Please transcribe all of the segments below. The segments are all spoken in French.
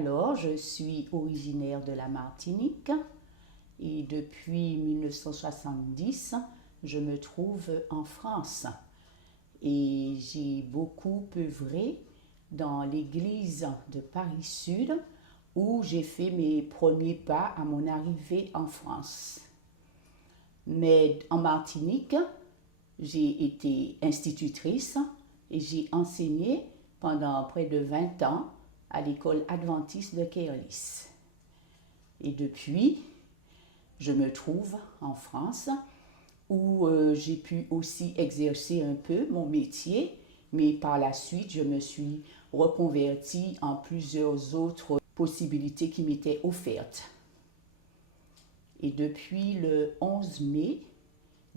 Alors, je suis originaire de la Martinique et depuis 1970, je me trouve en France. Et j'ai beaucoup œuvré dans l'église de Paris Sud où j'ai fait mes premiers pas à mon arrivée en France. Mais en Martinique, j'ai été institutrice et j'ai enseigné pendant près de 20 ans à l'école adventiste de Keolis. Et depuis, je me trouve en France où j'ai pu aussi exercer un peu mon métier, mais par la suite, je me suis reconvertie en plusieurs autres possibilités qui m'étaient offertes. Et depuis le 11 mai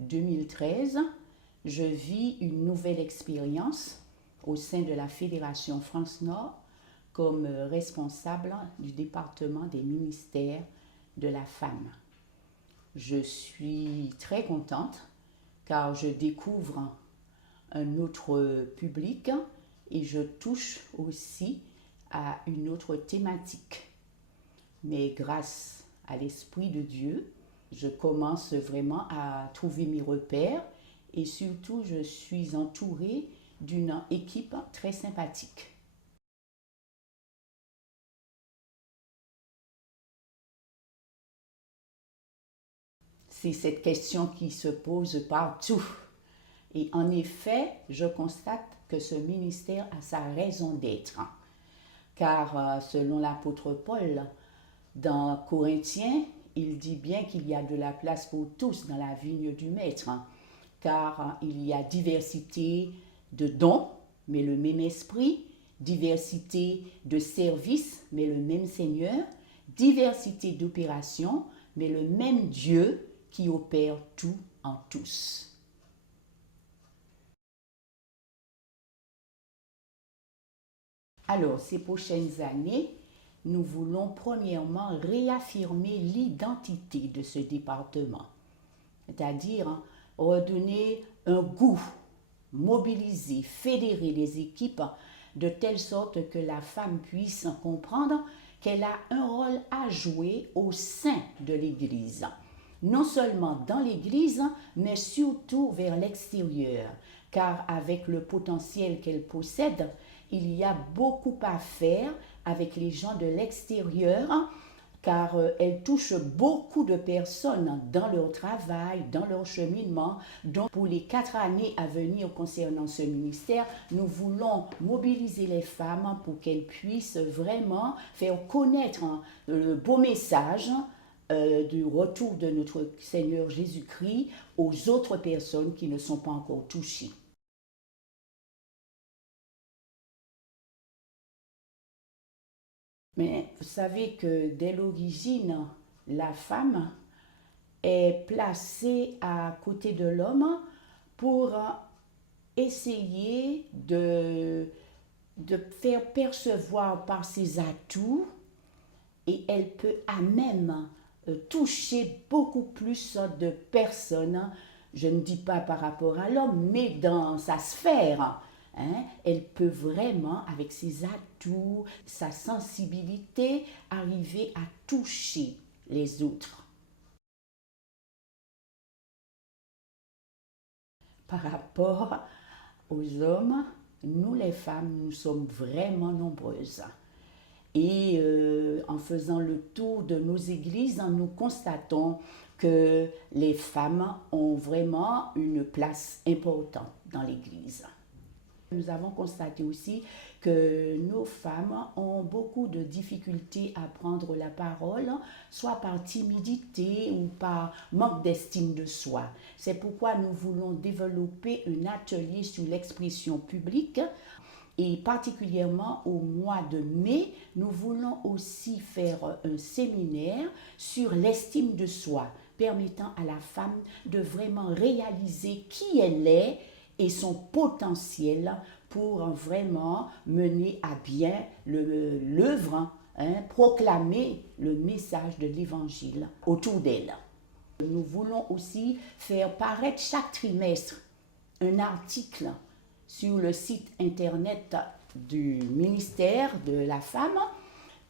2013, je vis une nouvelle expérience au sein de la Fédération France-Nord comme responsable du département des ministères de la femme. Je suis très contente car je découvre un autre public et je touche aussi à une autre thématique. Mais grâce à l'Esprit de Dieu, je commence vraiment à trouver mes repères et surtout je suis entourée d'une équipe très sympathique. C'est cette question qui se pose partout. Et en effet, je constate que ce ministère a sa raison d'être. Car selon l'apôtre Paul, dans Corinthiens, il dit bien qu'il y a de la place pour tous dans la vigne du Maître. Car il y a diversité de dons, mais le même esprit, diversité de services, mais le même Seigneur, diversité d'opérations, mais le même Dieu qui opère tout en tous. Alors, ces prochaines années, nous voulons premièrement réaffirmer l'identité de ce département, c'est-à-dire redonner un goût, mobiliser, fédérer les équipes de telle sorte que la femme puisse comprendre qu'elle a un rôle à jouer au sein de l'Église. Non seulement dans l'Église, mais surtout vers l'extérieur, car avec le potentiel qu'elle possède, il y a beaucoup à faire avec les gens de l'extérieur, car elle touche beaucoup de personnes dans leur travail, dans leur cheminement. Donc, pour les 4 années à venir concernant ce ministère, nous voulons mobiliser les femmes pour qu'elles puissent vraiment faire connaître le beau message du retour de notre Seigneur Jésus-Christ aux autres personnes qui ne sont pas encore touchées. Mais vous savez que dès l'origine, la femme est placée à côté de l'homme pour essayer de faire percevoir par ses atouts et elle peut à même toucher beaucoup plus de personnes, je ne dis pas par rapport à l'homme, mais dans sa sphère. Hein, elle peut vraiment, avec ses atouts, sa sensibilité, arriver à toucher les autres. Par rapport aux hommes, nous les femmes, nous sommes vraiment nombreuses. Et en faisant le tour de nos églises, nous constatons que les femmes ont vraiment une place importante dans l'église. Nous avons constaté aussi que nos femmes ont beaucoup de difficultés à prendre la parole, soit par timidité ou par manque d'estime de soi. C'est pourquoi nous voulons développer un atelier sur l'expression publique. Et particulièrement au mois de mai, nous voulons aussi faire un séminaire sur l'estime de soi, permettant à la femme de vraiment réaliser qui elle est et son potentiel pour vraiment mener à bien l'œuvre, proclamer le message de l'Évangile autour d'elle. Nous voulons aussi faire paraître chaque trimestre un article sur le site internet du ministère de la femme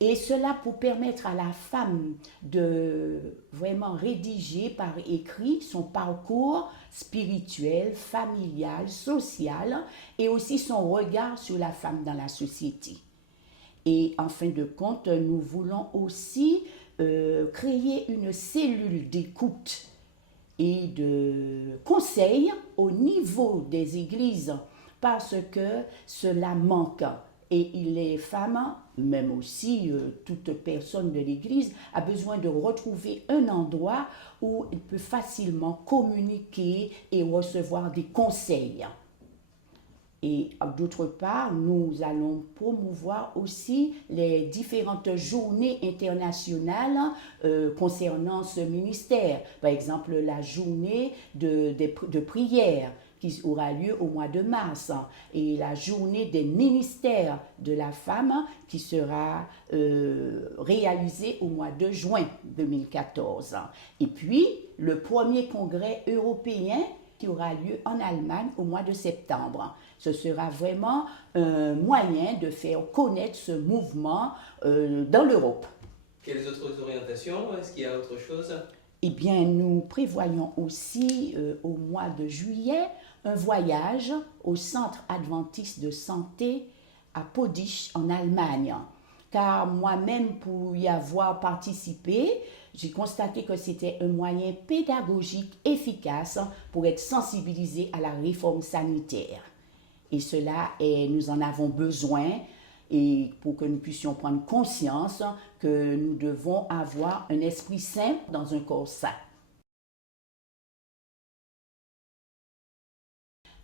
Et cela pour permettre à la femme de vraiment rédiger par écrit son parcours spirituel, familial, social et aussi son regard sur la femme dans la société. Et en fin de compte, nous voulons aussi créer une cellule d'écoute et de conseil au niveau des églises parce que cela manque. Et les femmes, même aussi toute personne de l'église, a besoin de retrouver un endroit où elle peut facilement communiquer et recevoir des conseils. Et d'autre part, nous allons promouvoir aussi les différentes journées internationales concernant ce ministère. Par exemple, la journée de prière qui aura lieu au mois de mars et la journée des ministères de la femme qui sera réalisée au mois de juin 2014. Et puis, le premier congrès européen qui aura lieu en Allemagne au mois de septembre. Ce sera vraiment un moyen de faire connaître ce mouvement dans l'Europe. Quelles autres orientations? Est-ce qu'il y a autre chose? Eh bien, nous prévoyons aussi au mois de juillet un voyage au Centre adventiste de santé à Podich en Allemagne. Car moi-même, pour y avoir participé, j'ai constaté que c'était un moyen pédagogique efficace pour être sensibilisé à la réforme sanitaire. Et cela, nous en avons besoin et pour que nous puissions prendre conscience que nous devons avoir un esprit sain dans un corps sain.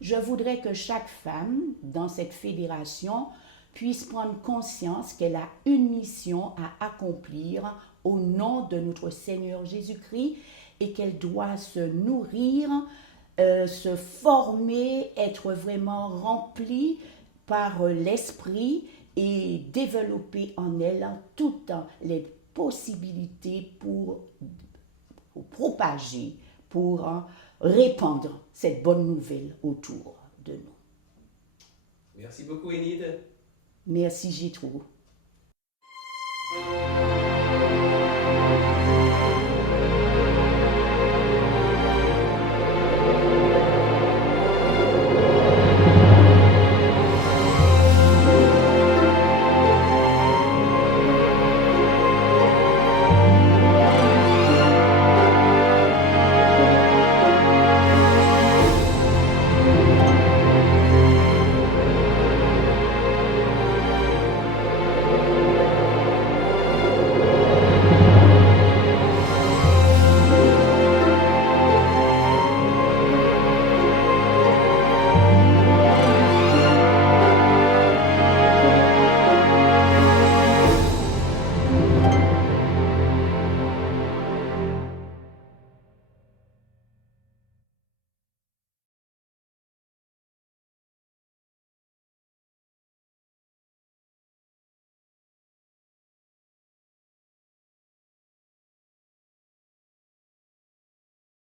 Je voudrais que chaque femme dans cette fédération puisse prendre conscience qu'elle a une mission à accomplir au nom de notre Seigneur Jésus-Christ et qu'elle doit se nourrir, se former, être vraiment remplie par l'esprit et développer en elle toutes les possibilités pour propager, pour répandre cette bonne nouvelle autour de nous. Merci beaucoup, Enid. Merci, Jitro.